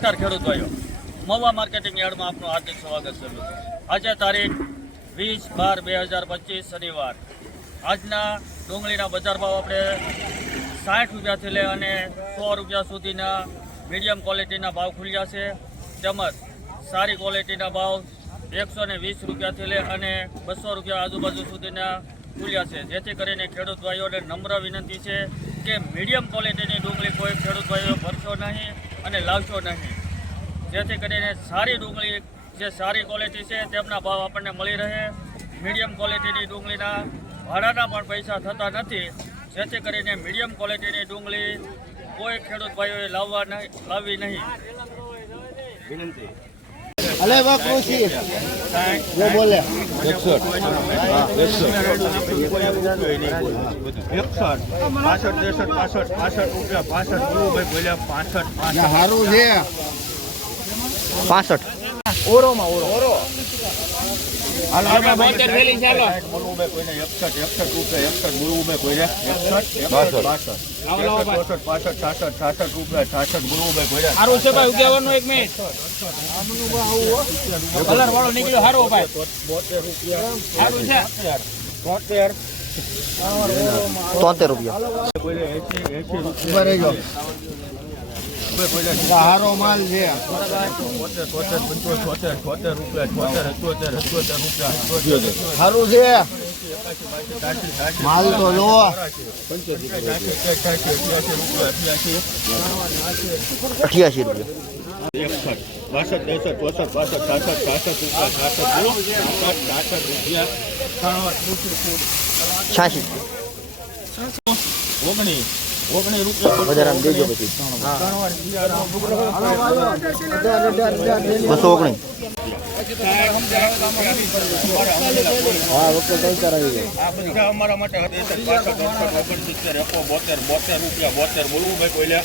નમસ્કાર ખેડૂત ભાઈઓ, મહુવા માર્કેટિંગ યાર્ડમાં આપનું હાર્દિક સ્વાગત કરું છું। આજે તારીખ 20/12/2025 શનિવાર। આજના ડુંગળીના બજાર ભાવ આપણે 60 રૂપિયાથી લઈ અને 100 રૂપિયા સુધીના મીડિયમ ક્વોલિટીના ભાવ ખુલ્યા છે, તેમજ સારી ક્વોલિટીના ભાવ 120 રૂપિયાથી લઈ અને 200 રૂપિયા આજુબાજુ સુધીના ખુલ્યા છે। જેથી કરીને ખેડૂત ભાઈઓને નમ્ર વિનંતી છે કે મીડિયમ ક્વોલિટીની ડુંગળી કોઈ ખેડૂત ભાઈઓ ભરશો નહીં અને લાવશો નહીં, જેથી કરીને સારી ડુંગળી જે સારી ક્વોલિટી છે તેમના ભાવ આપણને મળી રહે। મીડિયમ ક્વોલિટીની ડુંગળીના ભાડાના પણ પૈસા થતા નથી, જેથી કરીને મીડિયમ ક્વોલિટીની ડુંગળી કોઈ ખેડૂત ભાઈઓએ લાવવી નહીં વિનંતી। અલે બાપુ જી જો બોલે 61 રૂપિયા 65 ઓરોમાં ઓરો હાલો 72 વેલી ચાલો બોલવું મે કોઈને 61 રૂપિયા 61 બોલવું મે કોઈને 61 62 રૂપિયા 66 બોલવું મે કોઈને સારું છે ભાઈ ઉગાવવાનો 1 મિનિટ કલર વાળો નીકળ્યો સારો ભાઈ 72 રૂપિયા સારું છે 73 રૂપિયા કોઈને 80 રૂપિયા રહેજો હારો માલ છે 72 રૂપિયા સારું છે માલ તો લો 88 રૂપિયા દેજો પછી 219 હા વખતે કઈ કરાવી આ બધા અમારા માટે 72 રૂપિયા 72 બોલવું ભાઈ કોઈ લે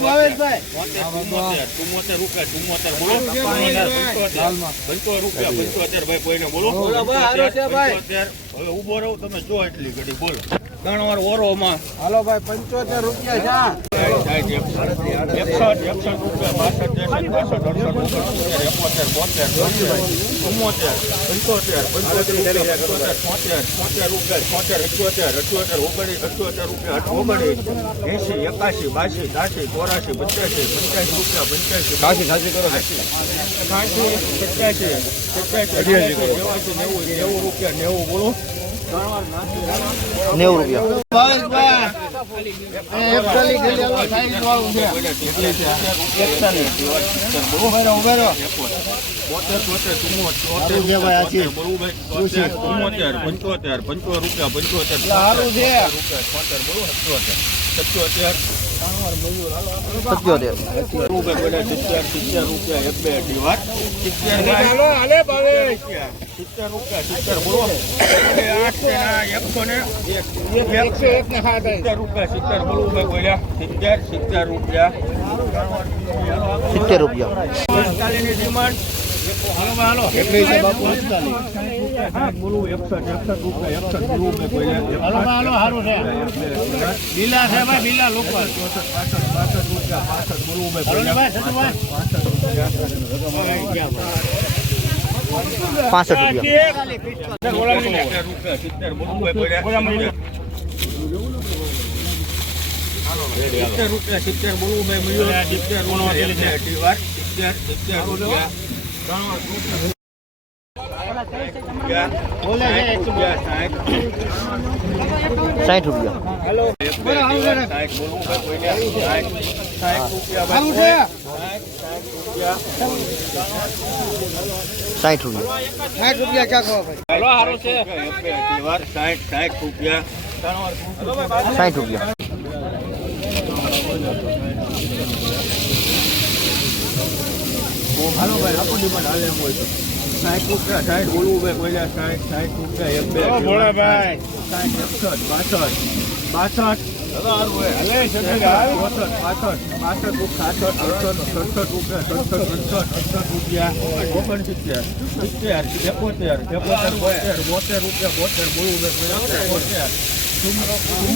ભાવેશભાઈ 74 રૂપિયા 75 ભાઈ કોઈને બોલો હવે ઉભો રહો તમે જો એટલી ઘડી બોલો ગણવાર ઓરોમાં હાલો ભાઈ 75 રૂપિયા છે 61 રૂપિયા 90 બોલો 90 રૂપિયા બીલા છે ભાઈ બીલા લોકો 65 રૂપિયા 70 બોલવું હાલો ભાઈ આપો ડિમાન્ડ હાલે એમ હોય તો 60 રૂપિયા 60 બોલવું ભાઈ કોઈલા 60 રૂપિયા 1 2 ભોળા ભાઈ 60 61 62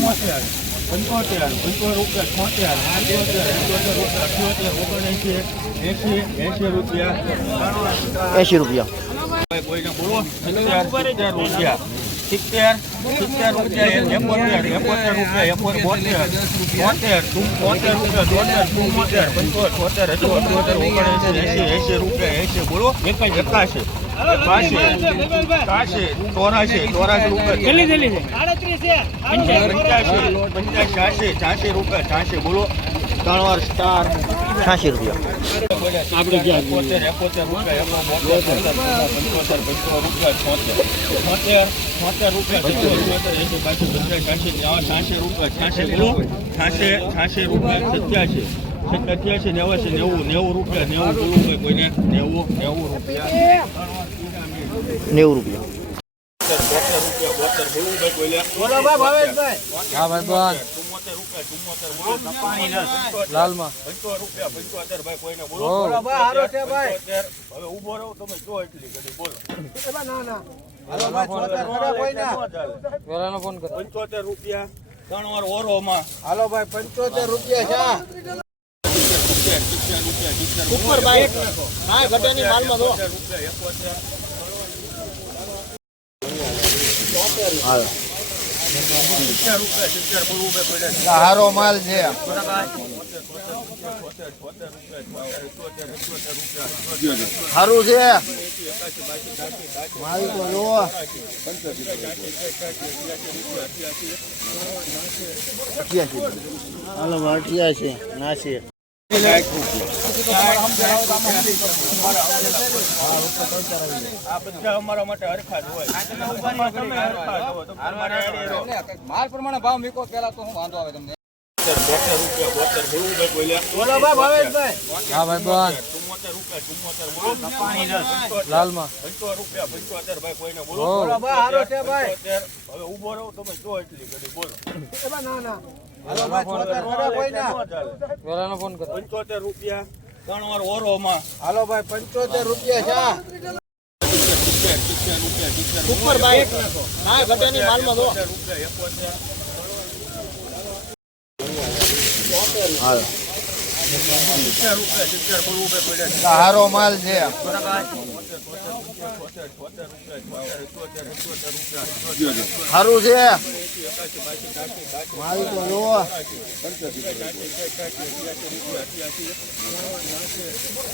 રૂપિયા 75 રૂપિયા 80 રૂપિયા 80 રૂપિયા. કોઈને બોલો 70 રૂપિયા 70 રૂપિયા 71 રૂપિયા 72 80 રૂપિયા 80 બોલો 81 84 85 રૂપિયા 86 બોલો 3 વાર સ્ટાર 86 રૂપિયા. આપણે ક્યાં 71 રૂપિયા 86 રૂપિયા 87 90 રૂપિયા 90 કોઈને 90 રૂપિયા 90 રૂપિયા. 75 રૂપિયા ભાઈ કોઈને બોલો હવે ઉભો રહો તમે જો એટલી ઘડી બોલો 75 રૂપિયા 3 વાર ઓરોમાં હાલો ભાઈ 75 રૂપિયા છે ઉપર બાઈક હા ગટરની માલમાં દો. હાલો હારો માલ છે સારું છે માલ તો લો. 88. હાલો 88 નાસી. આ બધા અમારા માટે હરખા જ હોય તમે હરખા જ હો, તો તમારે હારે રહો. માલ પ્રમાણે ભાવ મૂકો પેલા તો હું વાંધો આવે તમને 72 રૂપિયા 72 બોલવું ભાઈ બોલ્યા બોલો ભાવેશભાઈ હા ભાઈ બોલ 74 રૂપિયા લાલમાં 75 રૂપિયા 75 ભાઈ કોઈને બોલો બોલો ભાઈ હારો છે ભાઈ 75 હવે ઉભો રહો તમે જો એટલી ઘડી બોલો ના હાલો ભાઈ 74 વડા કોઈ ના વેલાનો ફોન કર. 75 રૂપિયા 3 વાર ઓરોમાં હાલો ભાઈ 75 રૂપિયા છે ઉપર બાઈક હા ગટરની માલમાં દો. હાલો હારો માલ છે સારું છે માલ તો લો.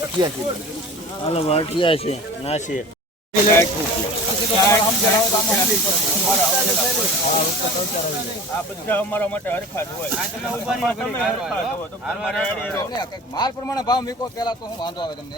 88. હાલો 88 નાસી. આ બધા અમારા માટે હરખા જ હોય તમે હરખા જ હો, તો તમારે હારે રહો. માલ પ્રમાણે ભાવ મૂકો પેલા તો હું વાંધો આવે તમને